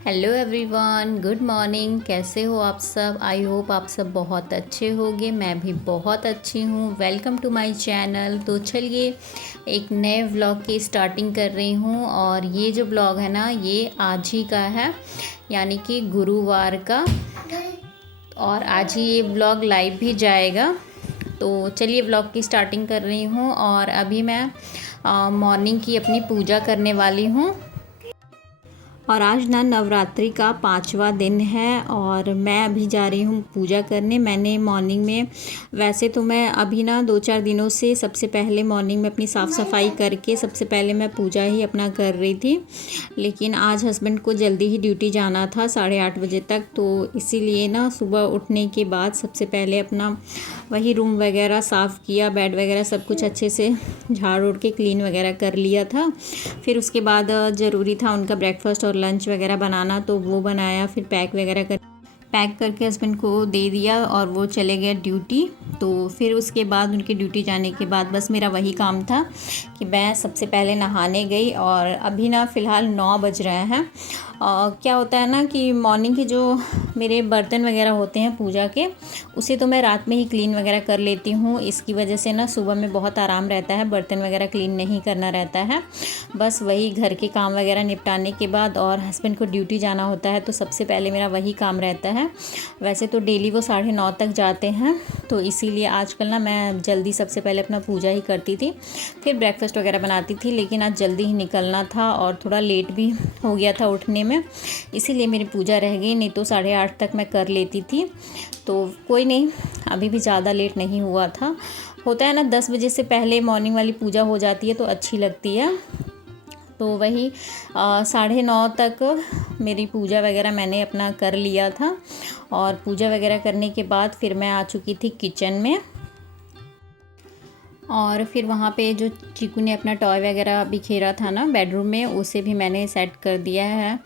Hello everyone, good morning. कैसे हो आप सब? आई होप आप सब बहुत अच्छे होंगे। मैं भी बहुत अच्छी हूँ। Welcome to my channel. तो चलिए एक नए व्लॉग की स्टार्टिंग कर रही हूँ। और ये जो व्लॉग है ना, ये आज ही का है, यानी कि गुरुवार का। और आज ही ये व्लॉग लाइव भी जाएगा। तो चलिए व्लॉग की स्टार्टिंग कर रही हूँ। और अभी मैं मॉर्निंग की अपनी पूजा करने वाली हूँ। और आज ना नवरात्रि का 5वां दिन है और मैं अभी जा रही हूँ पूजा करने। मैंने मॉर्निंग में, वैसे तो मैं अभी ना 2-4 दिनों से सबसे पहले मॉर्निंग में अपनी साफ़ सफाई करके सबसे पहले मैं पूजा ही अपना कर रही थी। लेकिन आज हस्बैंड को जल्दी ही ड्यूटी जाना था 8:30 बजे तक, तो इसीलिए ना सुबह उठने के बाद सबसे पहले अपना वही रूम वगैरह साफ़ किया, बेड वगैरह सब कुछ अच्छे से झाड़ उड़ के क्लीन वगैरह कर लिया था। फिर उसके बाद ज़रूरी था उनका ब्रेकफास्ट और लंच वगैरह बनाना, तो वो बनाया। फिर पैक करके हस्बैंड को दे दिया और वो चले गए ड्यूटी। तो फिर उसके बाद उनकी ड्यूटी जाने के बाद बस मेरा वही काम था कि मैं सबसे पहले नहाने गई। और अभी ना फ़िलहाल 9 बज रहे हैं। क्या होता है ना कि मॉर्निंग के जो मेरे बर्तन वगैरह होते हैं पूजा के, उसे तो मैं रात में ही क्लीन वगैरह कर लेती हूँ। इसकी वजह से ना सुबह में बहुत आराम रहता है, बर्तन वगैरह क्लीन नहीं करना रहता है। बस वही घर के काम वगैरह निपटाने के बाद, और हस्बैंड को ड्यूटी जाना होता है तो सबसे पहले मेरा वही काम रहता है। वैसे तो डेली वो 9:30 तक जाते हैं, तो इसीलिए आजकल ना मैं जल्दी सबसे पहले अपना पूजा ही करती थी, फिर ब्रेकफास्ट वगैरह बनाती थी। लेकिन आज जल्दी ही निकलना था और थोड़ा लेट भी हो गया था उठने में, इसीलिए मेरी पूजा रह गई। नहीं तो 8:30 तक मैं कर लेती थी। तो कोई नहीं, अभी भी ज़्यादा लेट नहीं हुआ था। होता है ना 10 बजे से पहले मॉर्निंग वाली पूजा हो जाती है तो अच्छी लगती है। तो वही 9:30 तक मेरी पूजा वगैरह मैंने अपना कर लिया था। और पूजा वगैरह करने के बाद फिर मैं आ चुकी थी किचन में। और फिर वहाँ पे जो चीकू ने अपना टॉय वगैरह बिखेरा था ना बेडरूम में, उसे भी मैंने सेट कर दिया है।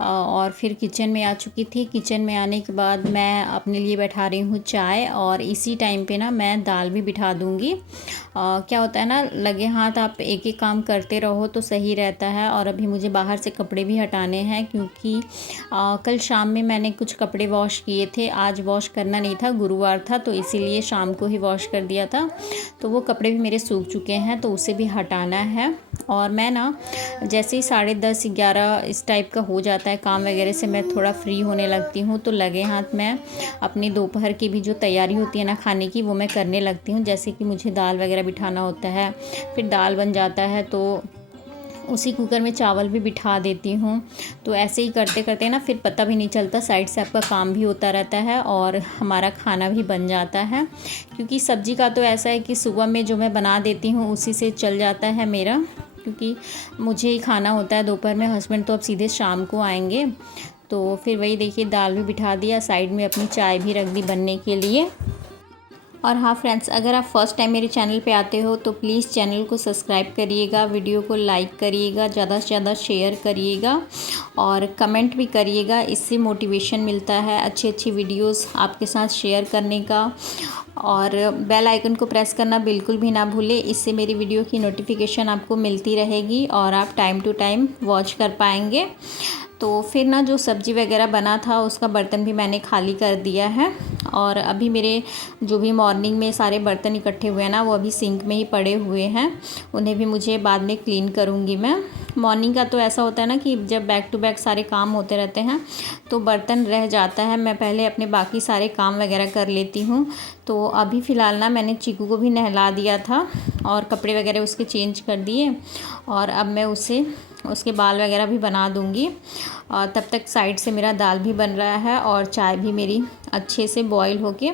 और फिर किचन में आ चुकी थी। किचन में आने के बाद मैं अपने लिए बैठा रही हूँ चाय, और इसी टाइम पे ना मैं दाल भी बिठा दूँगी। क्या होता है ना, लगे हाथ आप एक एक काम करते रहो तो सही रहता है। और अभी मुझे बाहर से कपड़े भी हटाने हैं, क्योंकि कल शाम में मैंने कुछ कपड़े वॉश किए थे। आज वॉश करना नहीं था, गुरुवार था, तो इसीलिए शाम को ही वॉश कर दिया था। तो वो कपड़े भी मेरे सूख चुके हैं, तो उसे भी हटाना है। और मैं ना जैसे ही 10:30-11 इस टाइप का हो जाता है काम वगैरह से, मैं थोड़ा फ्री होने लगती हूँ। तो लगे हाथ मैं अपनी दोपहर की भी जो तैयारी होती है ना खाने की, वो मैं करने लगती हूँ। जैसे कि मुझे दाल वगैरह बिठाना होता है, फिर दाल बन जाता है तो उसी कुकर में चावल भी बिठा देती हूँ। तो ऐसे ही करते करते ना फिर पता भी नहीं चलता, साइड से आपका काम भी होता रहता है और हमारा खाना भी बन जाता है। क्योंकि सब्ज़ी का तो ऐसा है कि सुबह में जो मैं बना देती हूँ उसी से चल जाता है मेरा, क्योंकि मुझे ही खाना होता है दोपहर में। हस्बैंड तो अब सीधे शाम को आएंगे। तो फिर वही देखिए, दाल भी बिठा दिया, साइड में अपनी चाय भी रख दी बनने के लिए। और हाँ फ्रेंड्स, अगर आप फर्स्ट टाइम मेरे चैनल पे आते हो तो प्लीज़ चैनल को सब्सक्राइब करिएगा, वीडियो को लाइक करिएगा, ज़्यादा से ज़्यादा शेयर करिएगा और कमेंट भी करिएगा। इससे मोटिवेशन मिलता है अच्छी अच्छी वीडियोस आपके साथ शेयर करने का। और बेल आइकन को प्रेस करना बिल्कुल भी ना भूलें, इससे मेरी वीडियो की नोटिफिकेशन आपको मिलती रहेगी और आप टाइम टू टाइम वॉच कर पाएंगे। तो फिर ना जो सब्ज़ी वगैरह बना था उसका बर्तन भी मैंने खाली कर दिया है। और अभी मेरे जो भी मॉर्निंग में सारे बर्तन इकट्ठे हुए हैं ना, वो अभी सिंक में ही पड़े हुए हैं। उन्हें भी मुझे बाद में क्लीन करूँगी मैं। मॉर्निंग का तो ऐसा होता है ना कि जब बैक टू बैक सारे काम होते रहते हैं तो बर्तन रह जाता है। मैं पहले अपने बाकी सारे काम वगैरह कर लेती हूँ। तो अभी फ़िलहाल ना मैंने चीकू को भी नहला दिया था और कपड़े वगैरह उसके चेंज कर दिए। और अब मैं उसके बाल वगैरह भी बना दूँगी। और तब तक साइड से मेरा दाल भी बन रहा है और चाय भी मेरी अच्छे से बॉईल होके।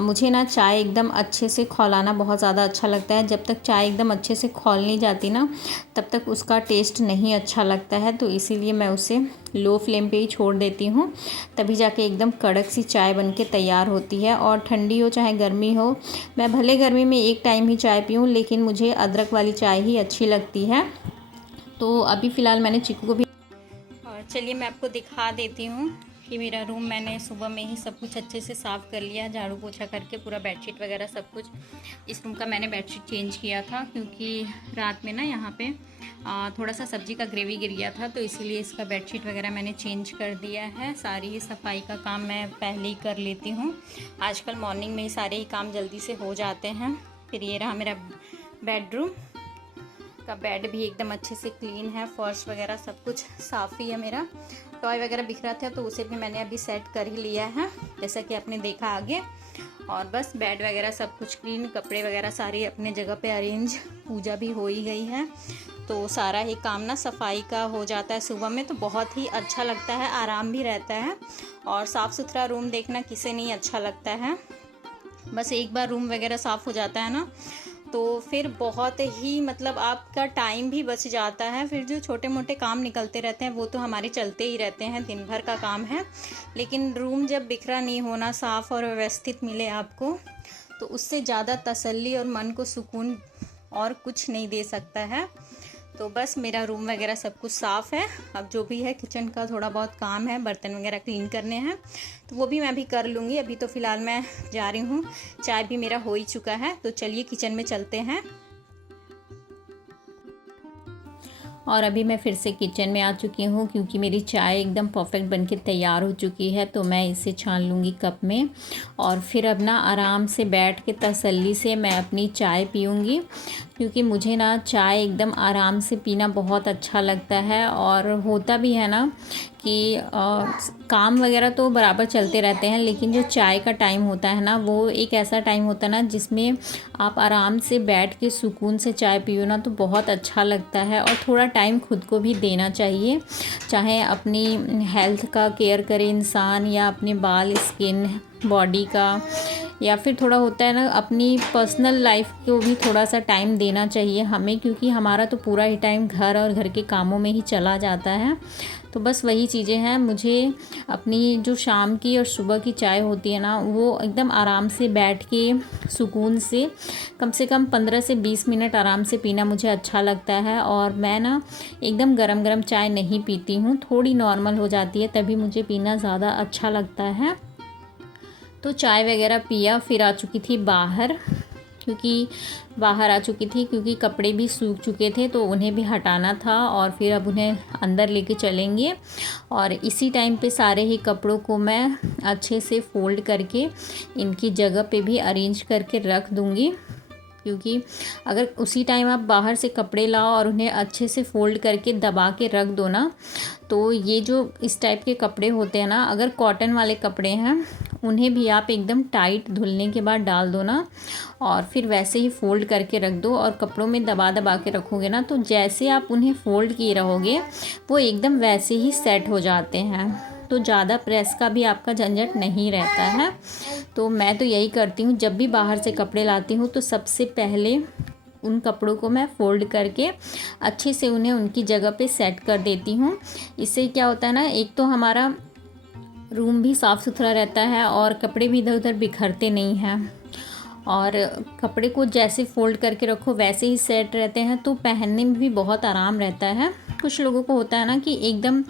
मुझे ना चाय एकदम अच्छे से खौलाना बहुत ज़्यादा अच्छा लगता है। जब तक चाय एकदम अच्छे से खौल नहीं जाती ना, तब तक उसका टेस्ट नहीं अच्छा लगता है। तो इसीलिए मैं उसे लो फ्लेम पे ही छोड़ देती हूँ, तभी जाके एकदम कड़क सी चाय बन के तैयार होती है। और ठंडी हो चाहे गर्मी हो, मैं भले गर्मी में एक टाइम ही चाय पीऊँ, लेकिन मुझे अदरक वाली चाय ही अच्छी लगती है। तो अभी फ़िलहाल मैंने चीकू को भी, और चलिए मैं आपको दिखा देती हूँ ये मेरा रूम मैंने सुबह में ही सब कुछ अच्छे से साफ़ कर लिया, झाड़ू पोछा करके पूरा बेडशीट वगैरह सब कुछ। इस रूम का मैंने बेडशीट चेंज किया था क्योंकि रात में ना यहाँ पे थोड़ा सा सब्ज़ी का ग्रेवी गिर गया था, तो इसीलिए इसका बेडशीट वगैरह मैंने चेंज कर दिया है। सारी सफाई का काम मैं पहले ही कर लेती हूँ, आजकल मॉर्निंग में ही सारे ही काम जल्दी से हो जाते हैं। फिर ये रहा मेरा बेडरूम का बेड भी एकदम अच्छे से क्लीन है, फर्श वगैरह सब कुछ साफ़ ही है। मेरा टॉय वगैरह बिखरा था तो उसे भी मैंने अभी सेट कर ही लिया है, जैसा कि आपने देखा आगे। और बस बेड वगैरह सब कुछ क्लीन, कपड़े वगैरह सारे अपने जगह पे अरेंज, पूजा भी हो ही गई है। तो सारा ही काम ना सफाई का हो जाता है सुबह में, तो बहुत ही अच्छा लगता है, आराम भी रहता है। और साफ़ सुथरा रूम देखना किसे नहीं अच्छा लगता है। बस एक बार रूम वगैरह साफ़ हो जाता है ना, तो फिर बहुत ही मतलब आपका टाइम भी बच जाता है। फिर जो छोटे मोटे काम निकलते रहते हैं वो तो हमारे चलते ही रहते हैं, दिन भर का काम है। लेकिन रूम जब बिखरा नहीं होना, साफ़ और व्यवस्थित मिले आपको, तो उससे ज़्यादा तसल्ली और मन को सुकून और कुछ नहीं दे सकता है। तो बस मेरा रूम वगैरह सब कुछ साफ़ है। अब जो भी है किचन का थोड़ा बहुत काम है, बर्तन वगैरह क्लीन करने हैं, तो वो भी मैं भी कर लूँगी। अभी तो फ़िलहाल मैं जा रही हूँ, चाय भी मेरा हो ही चुका है। तो चलिए किचन में चलते हैं। और अभी मैं फिर से किचन में आ चुकी हूँ क्योंकि मेरी चाय एकदम परफेक्ट बनके तैयार हो चुकी है। तो मैं इसे छान लूँगी कप में और फिर अब ना आराम से बैठ के तसल्ली से मैं अपनी चाय पीऊँगी, क्योंकि मुझे ना चाय एकदम आराम से पीना बहुत अच्छा लगता है। और होता भी है ना कि काम वगैरह तो बराबर चलते रहते हैं, लेकिन जो चाय का टाइम होता है ना, वो एक ऐसा टाइम होता है ना जिसमें आप आराम से बैठ के सुकून से चाय पियो ना, तो बहुत अच्छा लगता है। और थोड़ा टाइम खुद को भी देना चाहिए, चाहे अपनी हेल्थ का केयर करे इंसान, या अपने बाल, स्किन, बॉडी का, या फिर थोड़ा होता है ना अपनी पर्सनल लाइफ को भी थोड़ा सा टाइम देना चाहिए हमें, क्योंकि हमारा तो पूरा ही टाइम घर और घर के कामों में ही चला जाता है। तो बस वही चीज़ें हैं, मुझे अपनी जो शाम की और सुबह की चाय होती है ना, वो एकदम आराम से बैठ के सुकून से कम 15 से 20 मिनट आराम से पीना मुझे अच्छा लगता है। और मैं ना एकदम गरम गरम चाय नहीं पीती हूँ, थोड़ी नॉर्मल हो जाती है तभी मुझे पीना ज़्यादा अच्छा लगता है। तो चाय वगैरह पिया, फिर आ चुकी थी बाहर, क्योंकि कपड़े भी सूख चुके थे तो उन्हें भी हटाना था, और फिर अब उन्हें अंदर लेके चलेंगे। और इसी टाइम पे सारे ही कपड़ों को मैं अच्छे से फ़ोल्ड करके इनकी जगह पे भी अरेंज करके रख दूँगी, क्योंकि अगर उसी टाइम आप बाहर से कपड़े लाओ और उन्हें अच्छे से फ़ोल्ड करके दबा के रख दो ना, तो ये जो इस टाइप के कपड़े होते हैं ना, अगर कॉटन वाले कपड़े हैं उन्हें भी आप एकदम टाइट धुलने के बाद डाल दो ना, और फिर वैसे ही फ़ोल्ड करके रख दो, और कपड़ों में दबा दबा के रखोगे ना, तो जैसे आप उन्हें फ़ोल्ड किए रहोगे वो एकदम वैसे ही सेट हो जाते हैं। तो ज़्यादा प्रेस का भी आपका झंझट नहीं रहता है। तो मैं तो यही करती हूँ, जब भी बाहर से कपड़े लाती हूँ तो सबसे पहले उन कपड़ों को मैं फ़ोल्ड करके अच्छे से उन्हें उनकी जगह पे सेट कर देती हूँ। इससे क्या होता है ना, एक तो हमारा रूम भी साफ़ सुथरा रहता है और कपड़े भी इधर उधर बिखरते नहीं हैं, और कपड़े को जैसे फ़ोल्ड करके रखो वैसे ही सेट रहते हैं, तो पहनने में भी बहुत आराम रहता है। कुछ लोगों को होता है ना कि एकदम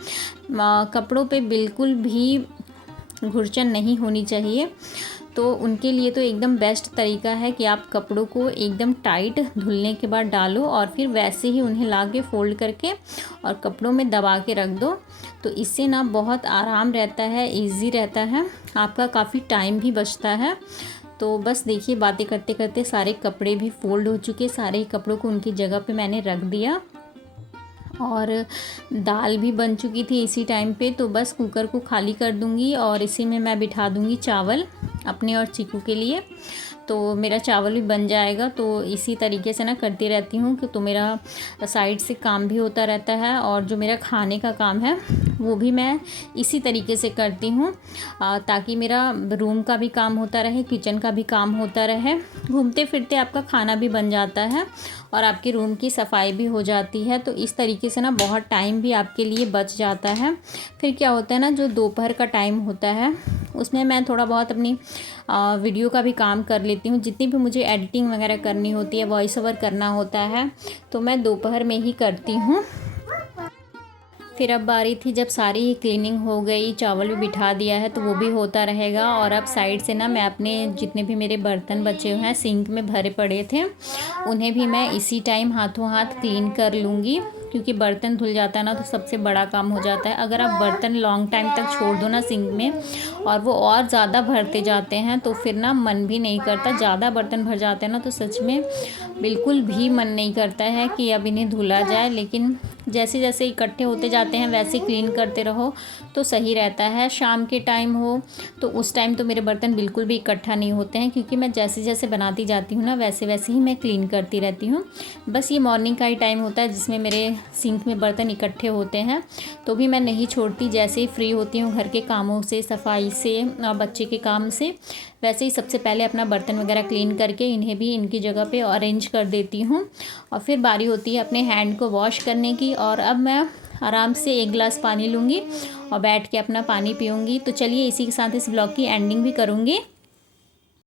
कपड़ों पे बिल्कुल भी घुर्चन नहीं होनी चाहिए, तो उनके लिए तो एकदम बेस्ट तरीका है कि आप कपड़ों को एकदम टाइट धुलने के बाद डालो और फिर वैसे ही उन्हें ला के फ़ोल्ड करके और कपड़ों में दबा के रख दो। तो इससे ना बहुत आराम रहता है, इजी रहता है, आपका काफ़ी टाइम भी बचता है। तो बस देखिए, बातें करते करते सारे कपड़े भी फ़ोल्ड हो चुके, सारे ही कपड़ों को उनकी जगह पे मैंने रख दिया, और दाल भी बन चुकी थी इसी टाइम पे। तो बस कुकर को खाली कर दूंगी और इसी में मैं बिठा दूंगी चावल अपने और चीकू के लिए, तो मेरा चावल भी बन जाएगा। तो इसी तरीके से ना करती रहती हूँ कि तो मेरा साइड से काम भी होता रहता है, और जो मेरा खाने का काम है वो भी मैं इसी तरीके से करती हूँ, ताकि मेरा रूम का भी काम होता रहे, किचन का भी काम होता रहे, घूमते फिरते आपका खाना भी बन जाता है और आपके रूम की सफाई भी हो जाती है। तो इस तरीके से ना बहुत टाइम भी आपके लिए बच जाता है। फिर क्या होता है ना, जो दोपहर का टाइम होता है उसमें मैं थोड़ा बहुत अपनी वीडियो का भी काम कर लेती हूँ। जितनी भी मुझे एडिटिंग वगैरह करनी होती है, वॉइस ओवर करना होता है, तो मैं दोपहर में ही करती हूँ। फिर अब बारी थी जब सारी क्लीनिंग हो गई, चावल भी बिठा दिया है तो वो भी होता रहेगा। और अब साइड से ना मैं अपने जितने भी मेरे बर्तन बचे हुए हैं सिंक में भरे पड़े थे, उन्हें भी मैं इसी टाइम हाथों हाथ क्लीन कर लूँगी, क्योंकि बर्तन धुल जाता है ना तो सबसे बड़ा काम हो जाता है। अगर आप बर्तन लॉन्ग टाइम तक छोड़ दो ना सिंक में और वो और ज़्यादा भरते जाते हैं तो फिर ना मन भी नहीं करता, ज़्यादा बर्तन भर जाते हैं ना तो सच में बिल्कुल भी मन नहीं करता है कि अब इन्हें धुला जाए। लेकिन जैसे जैसे इकट्ठे होते जाते हैं वैसे क्लीन करते रहो तो सही रहता है। शाम के टाइम हो तो उस टाइम तो मेरे बर्तन बिल्कुल भी इकट्ठा नहीं होते हैं, क्योंकि मैं जैसे जैसे बनाती जाती हूँ ना वैसे वैसे ही मैं क्लीन करती रहती हूँ। बस ये मॉर्निंग का ही टाइम होता है जिसमें मेरे सिंक में बर्तन इकट्ठे होते हैं, तो भी मैं नहीं छोड़ती। जैसे ही फ्री होती हूँ घर के कामों से, सफाई से और बच्चे के काम से, वैसे ही सबसे पहले अपना बर्तन वगैरह क्लीन करके इन्हें भी इनकी जगह पे अरेंज कर देती हूँ। और फिर बारी होती है अपने हैंड को वॉश करने की। और अब मैं आराम से 1 गिलास पानी लूँगी और बैठ के अपना पानी पीऊँगी। तो चलिए इसी के साथ इस ब्लॉग की एंडिंग भी करूँगी।